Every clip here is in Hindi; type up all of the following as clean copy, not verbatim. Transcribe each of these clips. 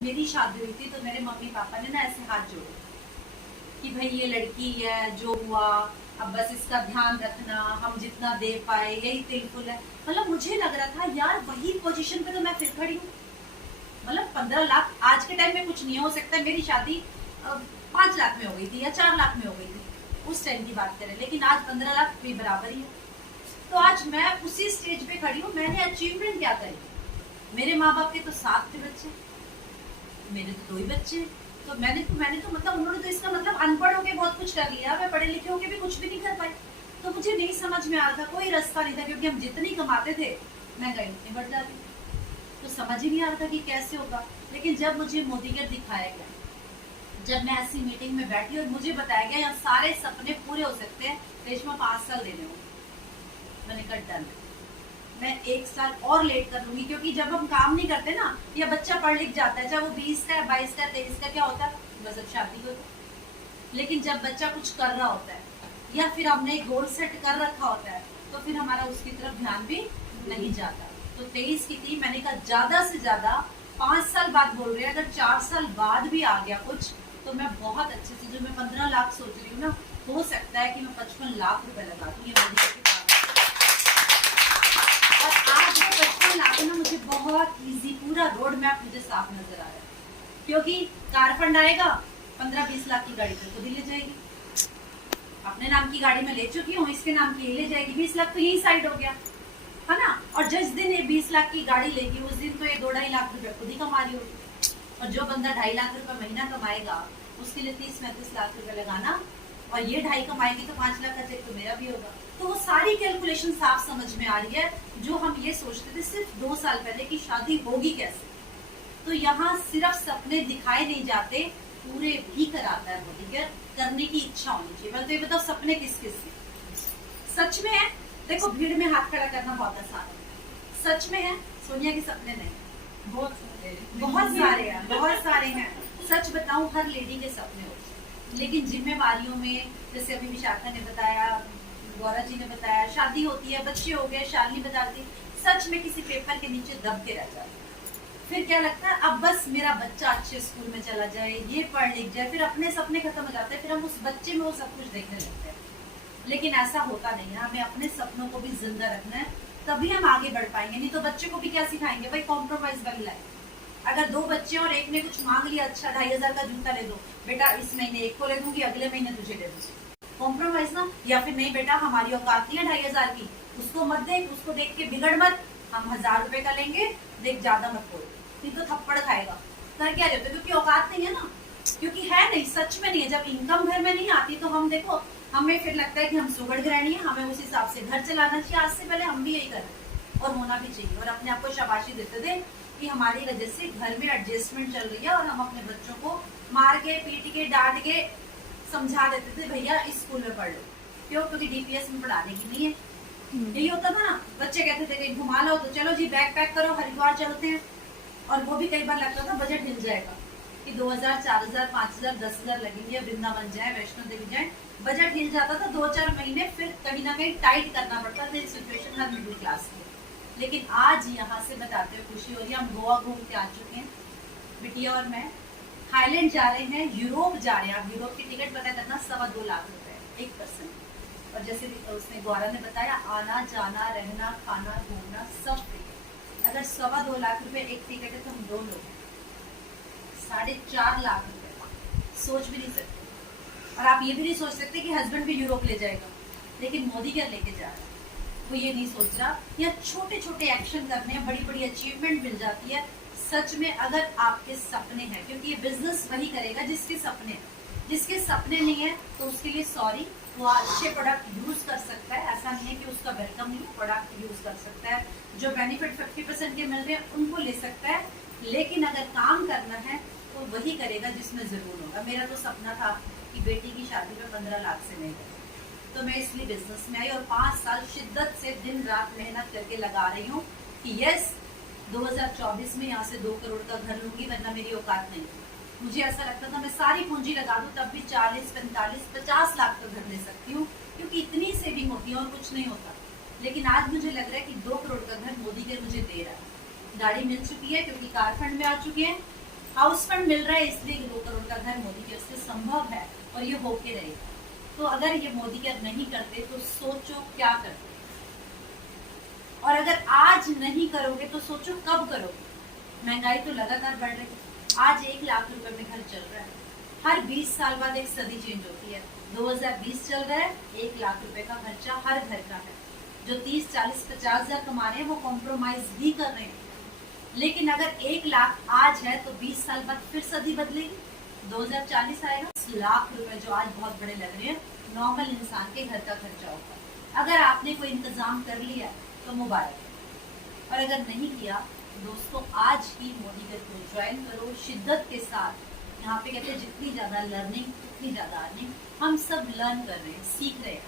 मेरी शादी हुई थी तो मेरे मम्मी पापा ने ना ऐसे हाथ जोड़े कि भाई ये लड़की है, जो हुआ अब बस इसका ध्यान रखना, हम जितना दे पाए यही तिलकुल है। मतलब मुझे लग रहा था यार वही पोजीशन पे तो मैं फिर खड़ी हूँ। मतलब 15 लाख आज के टाइम में कुछ नहीं हो सकता। मेरी शादी 5 लाख में हो गई थी या 4 लाख में हो गई थी, उस टाइम की बात करें, लेकिन आज 15 लाख भी बराबर ही है। तो आज मैं उसी स्टेज पे खड़ी हूँ। मैंने अचीवमेंट क्या करी? मेरे माँ बाप के तो 7 थे बच्चे, मेरे तो 2 ही बच्चे। तो मैंने तो मतलब उन्होंने तो इसका मतलब अनपढ़ होके बहुत कुछ कर लिया, मैं पढ़े लिखे होके भी कुछ भी नहीं कर पाई। तो मुझे नहीं समझ में आ रहा था, कोई रास्ता नहीं था, क्योंकि हम जितनी कमाते थे महंगाई उतनी बढ़ जाती। तो समझ ही नहीं आ रहा था कि कैसे होगा। लेकिन जब मुझे मोदीगढ़ दिखाया गया, जब मैं ऐसी मीटिंग में बैठी और मुझे बताया गया यहाँ सारे सपने पूरे हो सकते हैं, रेशमा 5 साल देने होंगे, मैंने कहा डन। मैं 1 साल और लेट कर लूंगी, क्योंकि जब हम काम नहीं करते ना, या बच्चा पढ़ लिख जाता है, चाहे वो 20 का 22 का 23 का, क्या होता है बस अब शादी हो। लेकिन जब बच्चा कुछ कर रहा होता है या फिर हमने गोल सेट कर रखा होता है, तो फिर हमारा उसकी तरफ ध्यान भी नहीं जाता। तो 23 की थी, मैंने कहा ज्यादा से ज्यादा 5 साल बाद बोल रहे हैं, अगर 4 साल बाद भी आ गया कुछ, तो मैं बहुत अच्छे से, जो मैं 15 लाख सोच रही हूँ ना, हो सकता है कि मैं 55 लाख रुपए लगा दूँ ये मोदी के पास। और आज वो 55 लाख ना मुझे बहुत इजी, पूरा रोड मैप मुझे साफ नजर आ रहा है, क्योंकि कार फंड आएगा, 15-20 लाख की गाड़ी तो खुद ही ले जाएगी। अपने नाम की गाड़ी में ले चुकी हूँ, इसके नाम की ले जाएगी, 20 लाख तो यही साइड हो गया, है ना। और जिस दिन ये 20 लाख की गाड़ी लेगी, उस दिन तो ये 2-2.5 लाख रुपए खुद ही कमा रही होगी। और जो बंदा 2.5 लाख रुपए महीना कमाएगा, उसके लिए 30-35 लाख रुपए लगाना, और ये 2.5 कमाएगी तो 5 लाख का चेक तो मेरा भी होगा। तो वो सारी कैलकुलेशन साफ समझ में आ रही है। जो हम ये सोचते थे सिर्फ 2 साल पहले की शादी होगी कैसे, तो यहाँ सिर्फ सपने दिखाए नहीं जाते, पूरे भी कराता है मोदीगढ़। करने की इच्छा होनी चाहिए। बस ये बताओ सपने किस किस के सच में है? देखो भीड़ में हाथ खड़ा करना बहुत आसान है, सच में है। सोनिया के सपने नहीं, बहुत सारे हैं, बहुत सारे हैं। सच बताऊं, हर लेडी के सपने होते हैं, लेकिन जिम्मेवारियों में, जैसे अभी विशाखा ने बताया, गौरा जी ने बताया, शादी होती है, बच्चे हो गए, शालिनी बताती, सच में किसी पेपर के नीचे दब के रह जाती। फिर क्या लगता है, अब बस मेरा बच्चा अच्छे स्कूल में चला जाए, ये पढ़ लिख जाए, फिर अपने सपने खत्म हो जाते हैं, फिर हम उस बच्चे में वो सब कुछ देखने लगते हैं। लेकिन ऐसा होता नहीं है, हमें अपने सपनों को भी जिंदा रखना है, तभी हम आगे बढ़ पाएंगे। नहीं तो बच्चे को भी क्या सिखाएंगे भाई, कॉम्प्रोमाइज वाली लाइफ। अगर 2 बच्चे और एक ने कुछ मांग लिया, अच्छा 2,500 का जूता ले दो बेटा, इस महीने एक को ले दूंगी, अगले महीने तुझे ले दूंगी, कॉम्प्रोमाइज ना। या फिर नहीं बेटा, हमारी औकात नहीं है 2,500 की, उसको मत देख, उसको देख के बिगड़ मत, हम 1,000 रुपए का लेंगे, देख ज्यादा मत बोल, नहीं तो थप्पड़ खाएगा। कर क्या जाते, क्योंकि औकात नहीं है ना, क्योंकि है नहीं, सच में नहीं है। जब इनकम घर में नहीं आती तो हम देखो, हमें फिर लगता है कि हम सुगड़ गृहिणी है, हमें उस हिसाब से घर चलाना चाहिए। आज से पहले हम भी यही करते और होना भी चाहिए, और अपने आप को शाबाशी देते थे कि हमारी वजह से घर में एडजस्टमेंट चल रही है, और हम अपने बच्चों को मार के, पीट के, डांट के समझा देते थे भैया इस स्कूल में पढ़ लो। क्यों? क्योंकि डीपीएस में पढ़ाने की नहीं है। यही होता था ना, बच्चे कहते थे कहीं घुमा लो, तो चलो जी बैग पैक करो, हरिद्वार चलते हैं। और वो भी कई बार लगता था बजट हिल जाएगा कि 2,000, 4,000, 5,000, 10,000 लगेंगे, वृंदावन जाए, वैष्णो देवी जाए, बजट हिल जाता था 2-4 महीने, फिर कहीं ना कहीं टाइट करना पड़ता था। सिचुएशन हर मिडिल क्लास की। लेकिन आज यहाँ से बताते हुए खुशी हो रही है, हम गोवा घूम के आ चुके हैं, बिटिया और मैं। थाईलैंड जा रहे हैं, यूरोप जा रहे हैं। आप यूरोप की टिकट पता करना 2.25 लाख रुपए एक पर्सन। और जैसे उसने गौरा ने बताया, आना जाना, रहना, खाना, घूमना सब फ्री। अगर 2.25 लाख रुपए एक टिकट है तो हम 2 लोग 4.5 लाख रुपए सोच भी नहीं सकते। और आप ये भी नहीं सोच सकते कि हस्बैंड भी यूरोप ले जाएगा, लेकिन मोदी क्या लेके जा रहा है वो ये नहीं सोच रहा। या छोटे छोटे एक्शन करने हैं, बड़ी बड़ी अचीवमेंट मिल जाती है। सच में अगर आपके सपने हैं, क्योंकि ये बिजनेस वही करेगा जिसके सपने हैं। जिसके सपने नहीं है तो उसके लिए सॉरी, वो अच्छे प्रोडक्ट यूज कर सकता है, ऐसा नहीं है कि उसका वेलकम नहीं, प्रोडक्ट यूज कर सकता है। जो बेनिफिट 50% के मिल रहे हैं उनको ले सकता है, लेकिन अगर काम करना है तो वही करेगा जिसमें जरूर होगा। मेरा तो सपना था कि बेटी की शादी में 15 लाख से नहीं करें, तो मैं इसलिए बिजनेस में आई और 5 साल शिद्दत से दिन रात मेहनत करके लगा रही हूँ कि यस 2024 में यहाँ से 2 करोड़ का घर लूंगी, वरना मेरी औकात नहीं थी। मुझे ऐसा लगता था मैं सारी पूंजी लगा दूं तब भी 40, 45, 50 लाख का घर ले सकती हूँ, क्योंकि इतनी सेविंग होती है और कुछ नहीं होता। लेकिन आज मुझे लग रहा है कि 2 करोड़ का घर मोदी के मुझे दे रहा है। गाड़ी मिल चुकी है क्योंकि कार फंड में आ चुके हैं, हाउस फंड मिल रहा है इसलिए 2 करोड़ का घर मोदी केयर से संभव है और ये होके रहेगा। तो अगर ये मोदी केयर नहीं करते तो सोचो क्या करते, और अगर आज नहीं करोगे तो सोचो कब करोगे। महंगाई तो लगातार बढ़ रही है। आज 1 लाख रुपए में घर चल रहा है, हर 20 साल बाद एक सदी चेंज होती है। 2020 चल रहा है, 1 लाख रुपए का खर्चा हर घर का है। जो 30, 40, 50 हजार कमा रहे हैं वो कॉम्प्रोमाइज भी कर रहे हैं। लेकिन अगर 1 लाख आज है तो 20 साल बाद फिर सदी बदलेगी, 2040 आएगा। 10 लाख रुपए जो आज बहुत बड़े लग रहे हैं, नॉर्मल इंसान के घर का खर्चा होगा। अगर आपने कोई इंतजाम कर लिया तो मुबारक है, और अगर नहीं किया दोस्तों आज ही मोदी केयर को ज्वाइन करो शिद्दत के साथ। यहाँ पे कहते हैं जितनी ज्यादा लर्निंग उतनी ज्यादा अर्निंग। हम सब लर्न कर रहे हैं, सीख रहे हैं।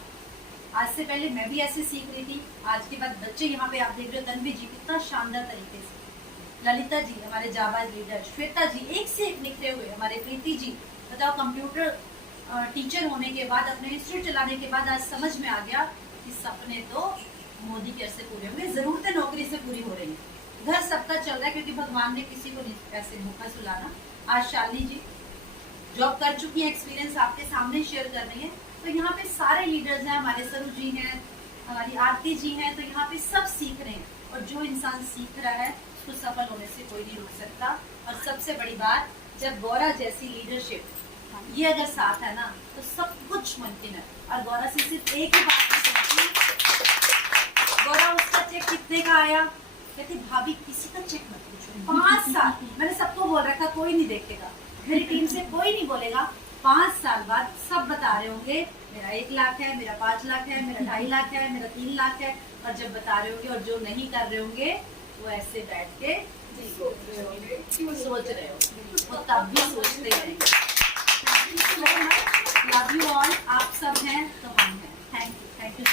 आज से पहले मैं भी ऐसे सीख रही थी, आज के बाद बच्चे यहाँ पे आप देख रहे हो, तन्वी जी कितना शानदार तरीके से, ललिता जी हमारे जाबाज लीडर, श्वेता जी एक से एक निखरे हुए, हमारे प्रीति जी बताओ कंप्यूटर टीचर होने के बाद, अपने इंस्टीट्यूट चलाने के बाद आज समझ में आ गया कि सपने तो मोदी केयर से पूरे होंगे, जरूरतें नौकरी से पूरी हो रही है। घर सबका चल रहा है क्योंकि भगवान ने किसी को नहीं ऐसे भूखा सुलाना। आज शालिनी जी जॉब कर चुकी है, एक्सपीरियंस आपके सामने शेयर कर रही है। तो यहाँ पे सारे लीडर्स हैं, हमारे सरू जी हैं, हमारी आरती जी हैं, तो यहाँ पे सब सीख रहे हैं। और जो इंसान सीख रहा है उसको सफल होने से कोई नहीं रोक सकता। और सबसे बड़ी बात, जब गौरा जैसी लीडरशिप ये अगर साथ है ना तो सब कुछ मुमकिन है। और गौरा से सिर्फ एक ही बात, गौरा उसका चेक कितने का आया, कहती भाभी किसी का चेक मत पूछो। 5 साल मैंने सबको बोल रखा, कोई नहीं देखेगा, मेरी टीम से कोई नहीं बोलेगा। 5 साल बाद सब बता रहे होंगे मेरा 1 लाख है, मेरा 5 लाख है, मेरा 2.5 लाख है, मेरा 3 लाख है। और जब बता रहे होंगे और जो नहीं कर रहे होंगे वो ऐसे बैठ के सोच रहे होंगे, वो तब भी सोचते रहेंगे। लव यू ऑल, आप सब हैं तो हम हैं। Thank you.